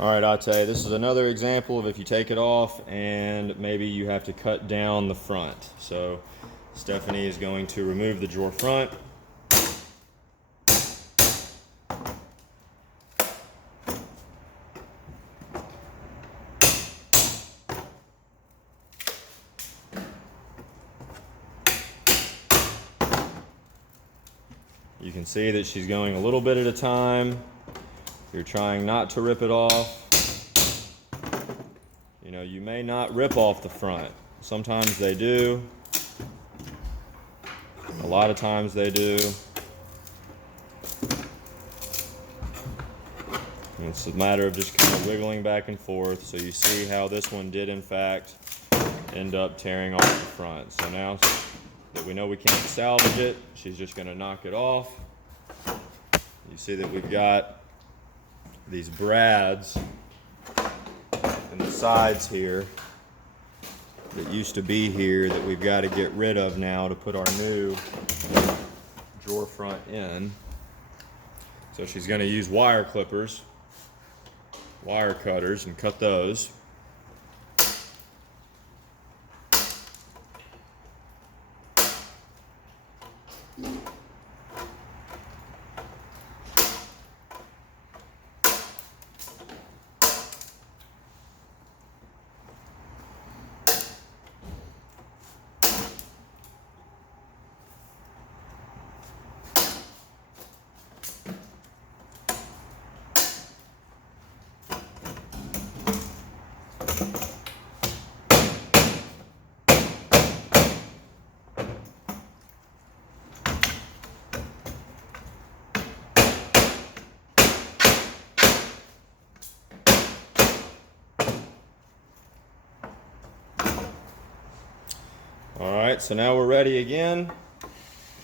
All right, Ate, this is another example of if you take it off and maybe you have to cut down the front. So Stephanie is going to remove the drawer front. You can see that she's going a little bit at a time. You're trying not to rip it off. You know, you may not rip off the front. Sometimes they do. A lot of times they do. And it's a matter of just kind of wiggling back and forth. So you see how this one did in fact end up tearing off the front. So now that we know we can't salvage it, she's just going to knock it off. You see that we've got these brads in the sides here that used to be here that we've got to get rid of now to put our new drawer front in. So she's going to use wire clippers, wire cutters, and cut those. All right, so now we're ready again.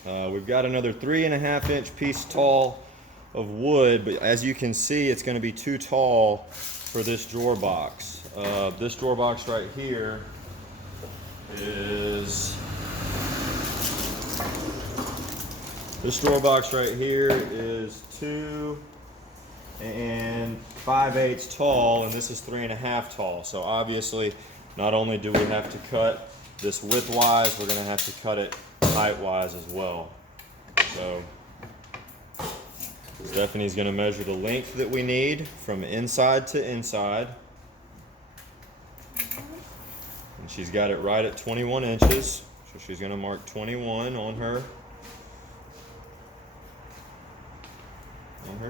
We've got another 3.5 inch piece tall of wood, but as you can see, it's going to be too tall for this drawer box. This drawer box right here is 2 5/8 tall, and this is 3.5 tall. So obviously, not only do we have to cut this width-wise, we're going to have to cut it height-wise as well. So Stephanie's going to measure the length that we need from inside to inside. And she's got it right at 21 inches. So she's going to mark 21 on her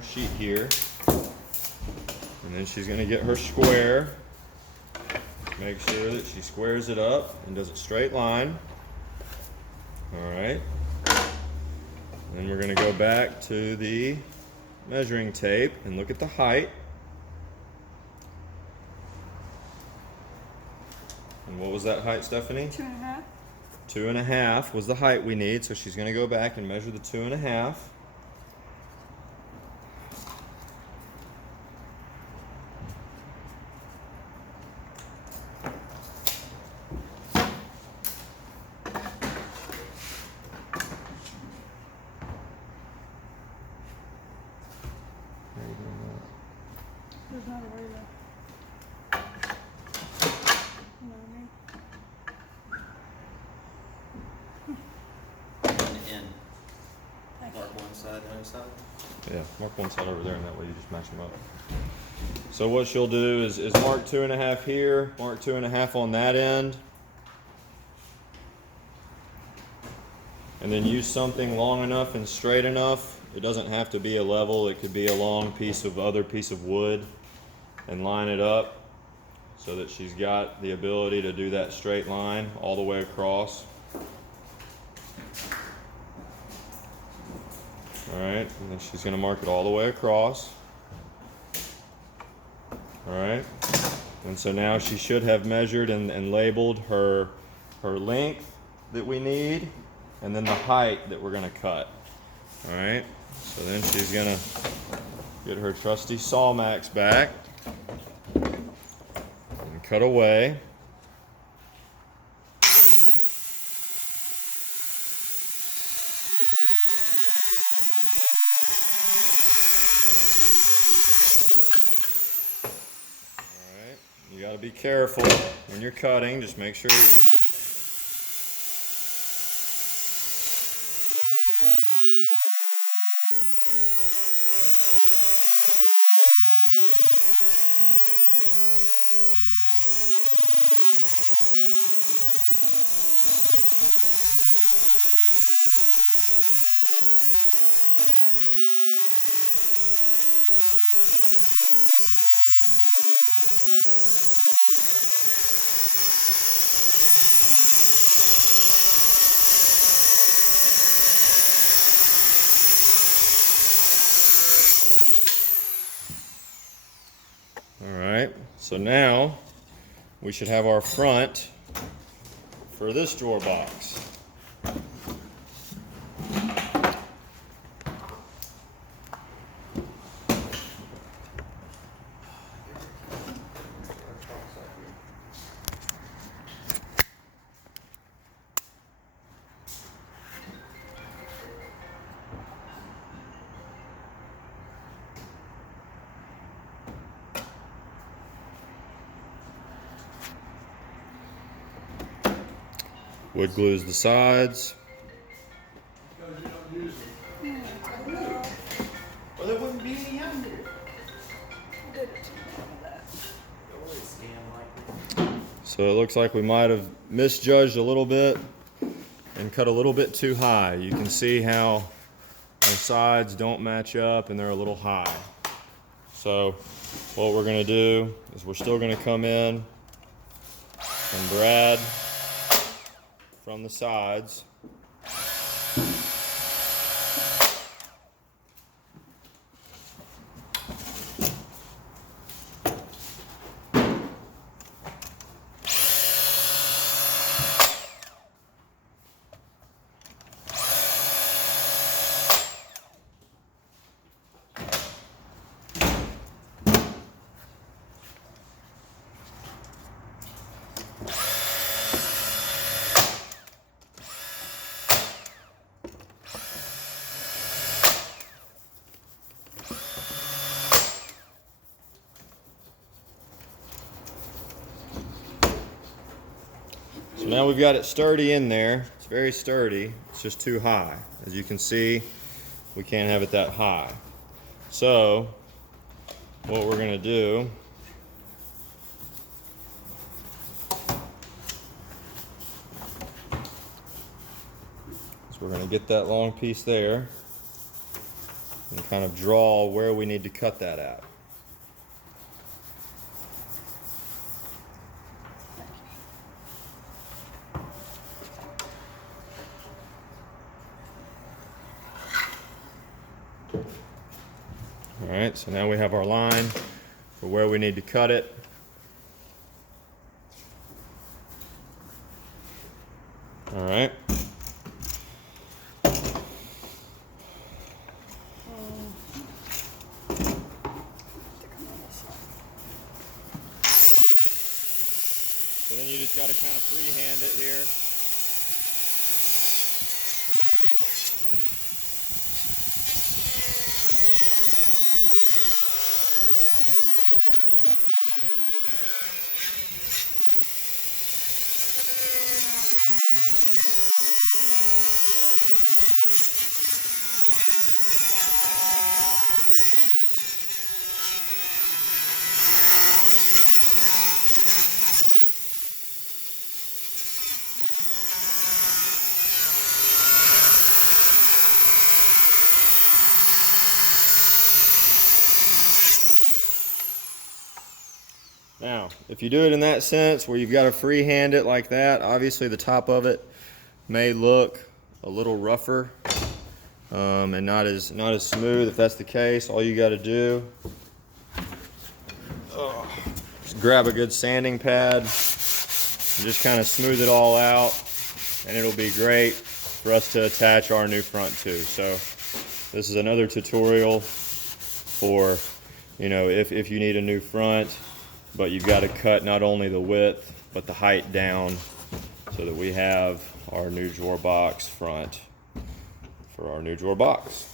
sheet here. And then she's going to get her square. Make sure that she squares it up and does a straight line. All right. Then we're going to go back to the measuring tape and look at the height. And what was that height, Stephanie? 2.5. 2.5 was the height we need, so she's going to go back and measure the 2.5. There's not a way to. You know what I mean? And mark one side, one side. Yeah, mark one side over there, and that way you just match them up. So what she'll do is mark 2.5 here, mark 2.5 on that end, and then use something long enough and straight enough. It doesn't have to be a level, it could be a long piece of wood, and line it up so that she's got the ability to do that straight line all the way across. All right, and then she's going to mark it all the way across. All right, and so now she should have measured and labeled her length that we need, and then the height that we're going to cut. All right, so then she's going to get her trusty saw max back and cut away. gotta be careful when you're cutting. Just make sure that you understand. Alright, so now we should have our front for this drawer box. Wood glues the sides. Because you don't use them. Well, there wouldn't be any out here. Did it to me on that. They always scam like this. So it looks like we might have misjudged a little bit and cut a little bit too high. You can see how the sides don't match up and they're a little high. So what we're gonna do is we're still gonna come in and brad from the sides. So now we've got it sturdy in there. It's very sturdy. It's just too high. As you can see, we can't have it that high. So what we're gonna do is we're gonna get that long piece there and kind of draw where we need to cut that at. All right, so now we have our line for where we need to cut it. All right. So then you just got to kind of freehand it here. Now, if you do it in that sense where you've got to freehand it like that, obviously the top of it may look a little rougher and not as smooth. If that's the case, all you got to do is grab a good sanding pad and just kind of smooth it all out, and it'll be great for us to attach our new front to. So this is another tutorial for, you know, if you need a new front, but you've got to cut not only the width but the height down so that we have our new drawer box front for our new drawer box.